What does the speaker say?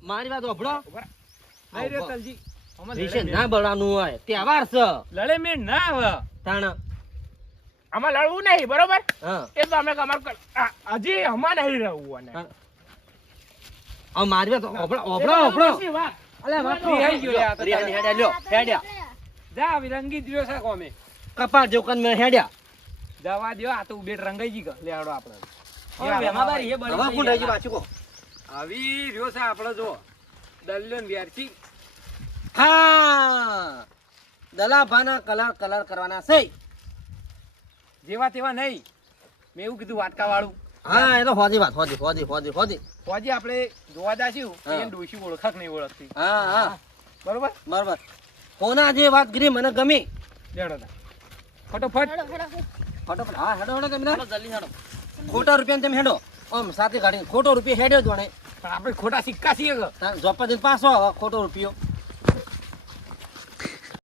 મારી વાત ઓભળો નહીં રે તલજી વિશે ના બોલવાનું હોય તહેવાર છે લડે મેં ના આવે તાણ આમાં લડવું નહીં બરોબર હા એ તો અમે હજી હમા નહીં રહેવું અને આ મારી વાત ઓભળો અલે વાત ફ્રી આઈ ગયો યાર. હેડ્યા લ્યો હેડ્યા જા વિરંગી દ્યો છે કોમે કપા જેવું કન મે હેડ્યા જવા દ્યો આ તો બેટ રંગાઈ જી લે આડો આપણે હવે કોણ રહી ગયું પાછું કો આવી રહ્યો છે આપણે જો દલ્યો ને વ્યારથી હા દલાભાના કલર કરવાના છે જેવા તેવા નહીં મેં એવું કીધું વાટકા વાળું હા એ તો હોજી વાત હોજી હોજી આપણે જોવા જાશું હા. એને ડોશી ઓળખાક નહીં ઓળખતી હા બરોબર બરાબર કોના જે વાત કરી મને ગમી લેડો તા ફટોફટ ફટાફટ હા હેડો તમે જલ્દી હેડો ખોટા રૂપિયા તમે હેડો આમ સાથે ગાડી ખોટો રૂપિયા હેડ્યો જ વણે પણ આપણે ખોટા સિક્કા છીએ કે જોપા દિન પાછો આવે ખોટો રૂપિયો